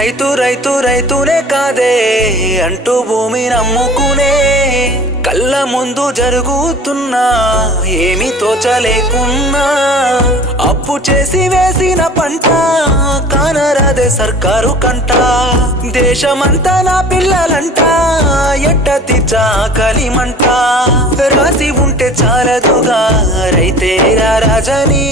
రైతు రైతు రైతునే కాదే అంటూ భూమి నమ్ముకునే కళ్ళ ముందు జరుగుతున్నా ఏమి తోచలేకున్నా. అప్పు చేసి వేసిన పంట కానరాదే సర్కారు కంట. దేశమంతా నా పిల్లలంట ఎట్ట తీర్చా కలిమంట రాసి ఉంటే చాలదుగా రైతేరా రాజని.